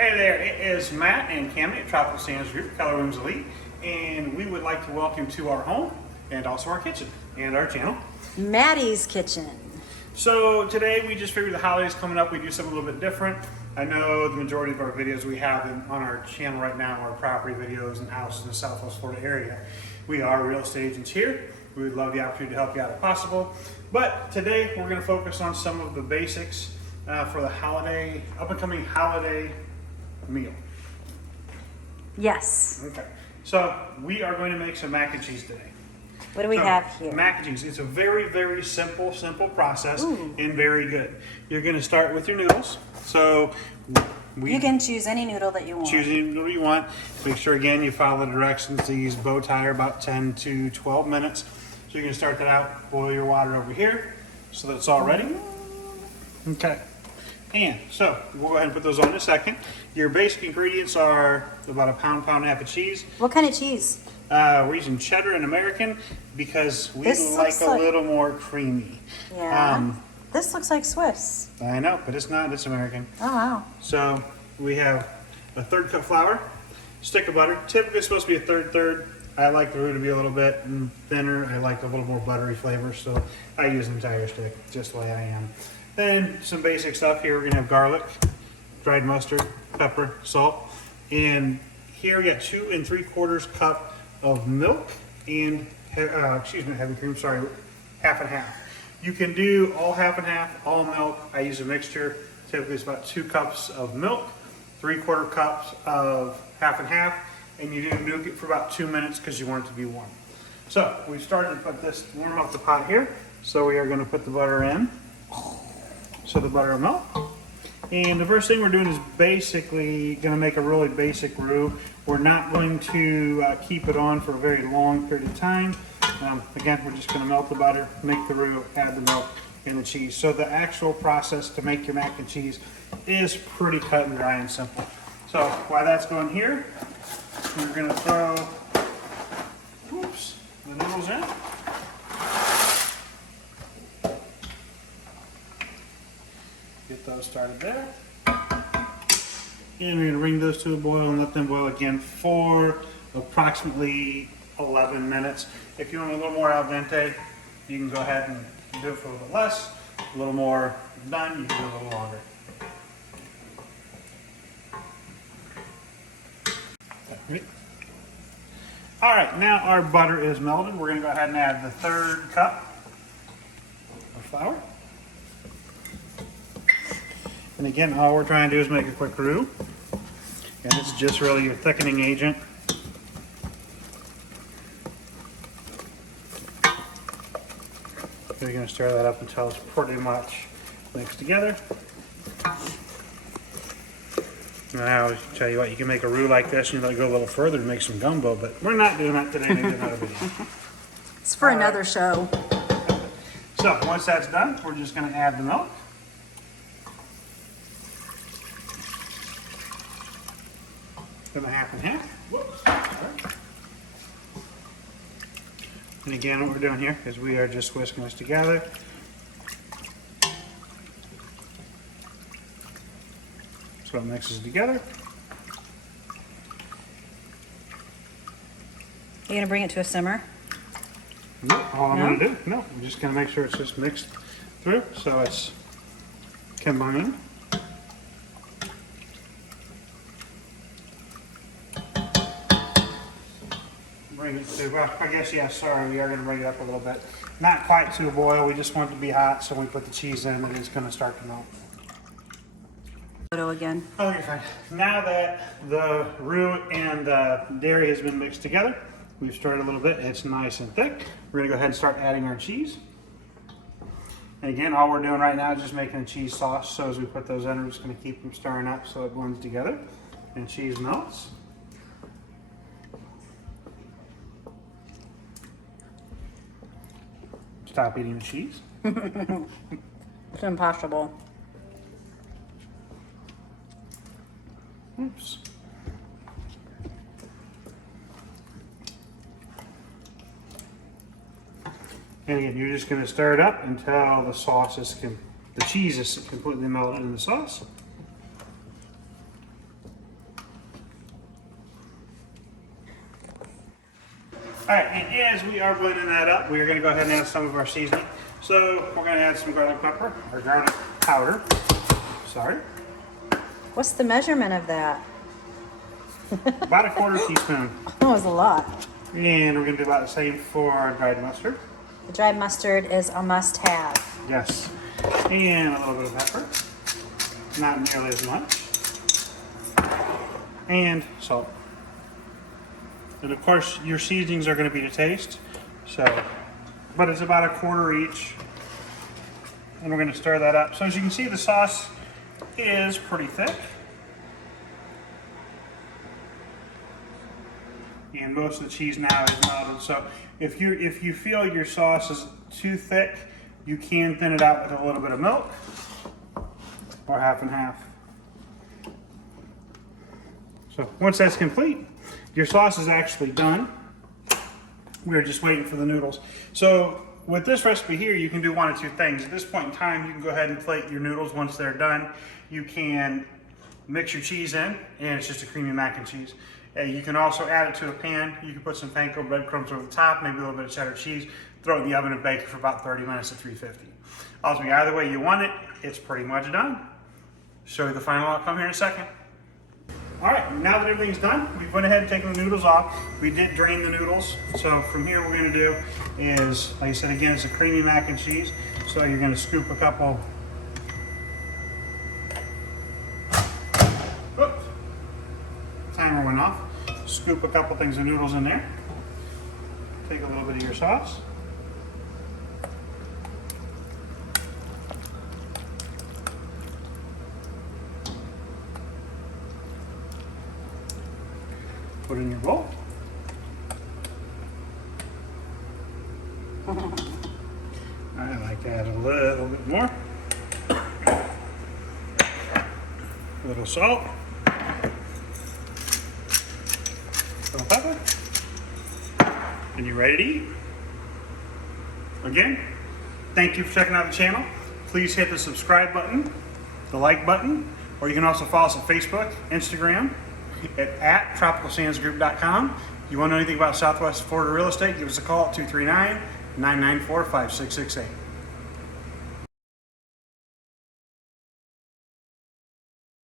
Hey there, it is Matt and Cameron at Tropical Standards Group, Color Rooms Elite, and we would like to welcome you to our home and also our kitchen and our channel, Maddie's Kitchen. So today we just figured the holidays coming up, we do something a little bit different. I know the majority of our videos we have on our channel right now are property videos and houses in the Southwest Florida area. We are real estate agents here. We would love the opportunity to help you out if possible. But today we're going to focus on some of the basics for the holiday, up and coming holiday meal. Yes. Okay. So we are going to make some mac and cheese today. What do we have here? Mac and cheese. It's a very, very simple process. Ooh. And very good. You're going to start with your noodles. So you can choose any noodle that you want. Choose any noodle you want. Make sure again you follow the directions to use bow tie about 10 to 12 minutes. So you're going to start that out. Boil your water over here so that it's all ready. Okay. And so we'll go ahead and put those on in a second. Your basic ingredients are about a pound and a half of cheese. What kind of cheese? We're using cheddar and American because we like a little more creamy. Yeah. This looks like Swiss. I know, but it's not. It's American. Oh, wow. So we have a 1/3 cup flour, stick of butter. Typically it's supposed to be a third. I like the roux to be a little bit thinner. I like a little more buttery flavor, so I use an entire stick, just the way I am. Then some basic stuff here. We're gonna have garlic, dried mustard, pepper, salt, and here we got 2 3/4 cup of milk and heavy cream. Sorry, half and half. You can do all half and half, all milk. I use a mixture. Typically, it's about 2 cups of milk, 3/4 cups of half and half, and you do nuke it for about 2 minutes because you want it to be warm. So we started to put this warm up the pot here. So we are going to put the butter in. So the butter will melt. And the first thing we're doing is basically going to make a really basic roux. We're not going to keep it on for a very long period of time. Again, we're just going to melt the butter, make the roux, add the milk and the cheese. So the actual process to make your mac and cheese is pretty cut and dry and simple. So while that's going here, we're going to throw the noodles in. Get those started there. And we're going to bring those to a boil and let them boil again for approximately 11 minutes. If you want a little more al dente, you can go ahead and do it for a little bit less. A little more done, you can do it a little longer. All right, now our butter is melted. We're going to go ahead and add the 1/3 cup of flour. And again, all we're trying to do is make a quick roux. And it's just really your thickening agent. You're going to stir that up until it's pretty much mixed together. And I always tell you what, you can make a roux like this and you let it go a little further to make some gumbo, but we're not doing that today. Maybe another video. It's for another show. So once that's done, we're just going to add the milk. Then a half and half. Whoops. Right. And again, what we're doing here is we are just whisking this together. So it mixes together. You gonna bring it to a simmer? No, all I'm going to do, no, I'm just going to make sure it's just mixed through so it's combined. Bring it to, well, I guess, yeah, sorry, we are going to bring it up a little bit. Not quite to a boil, we just want it to be hot, so when we put the cheese in, it's going to start to melt. Again. Oh, you're fine. Now that the roux and the dairy has been mixed together, we've stirred a little bit, it's nice and thick. We're going to go ahead and start adding our cheese. And again, all we're doing right now is just making a cheese sauce, so as we put those in, we're just going to keep them stirring up so it blends together and cheese melts. Stop eating the cheese. It's impossible. Oops. And again, you're just going to stir it up until the sauce is, the cheese is completely melted in the sauce. right, and as we are blending that up, we are going to go ahead and add some of our seasoning. So we're going to add some garlic pepper, or garlic powder. Sorry. What's the measurement of that? About a quarter teaspoon. That was a lot. And we're going to do about the same for our dried mustard. The dried mustard is a must-have. Yes. And a little bit of pepper. Not nearly as much. And salt. And of course, your seasonings are going to be to taste. So, but it's about a quarter each. And we're going to stir that up. So as you can see, the sauce is pretty thick. And most of the cheese now is melted. So if you feel your sauce is too thick, you can thin it out with a little bit of milk, or half and half. So once that's complete, your sauce is actually done. We're just waiting for the noodles. So with this recipe here, you can do one of two things. At this point in time, you can go ahead and plate your noodles once they're done. You can mix your cheese in, and it's just a creamy mac and cheese. You can also add it to a pan. You can put some panko breadcrumbs over the top, maybe a little bit of cheddar cheese, throw it in the oven and bake it for about 30 minutes at 350. Ultimately, either way you want it, it's pretty much done. Show you the final outcome here in a second. All right, now that everything's done, we went ahead and taken the noodles off. We did drain the noodles. So from here, what we're gonna do is, like I said, again, it's a creamy mac and cheese. So you're gonna scoop a couple. Oops. Timer went off. Scoop a couple things of noodles in there. Take a little bit of your sauce. Put it in your bowl. I like to add a little bit more. A little salt. Little pepper. And you're ready to eat. Again, thank you for checking out the channel. Please hit the subscribe button, the like button, or you can also follow us on Facebook, Instagram, at tropicalsandsgroup.com. If you want to know anything about Southwest Florida real estate, give us a call at 239-994-5668.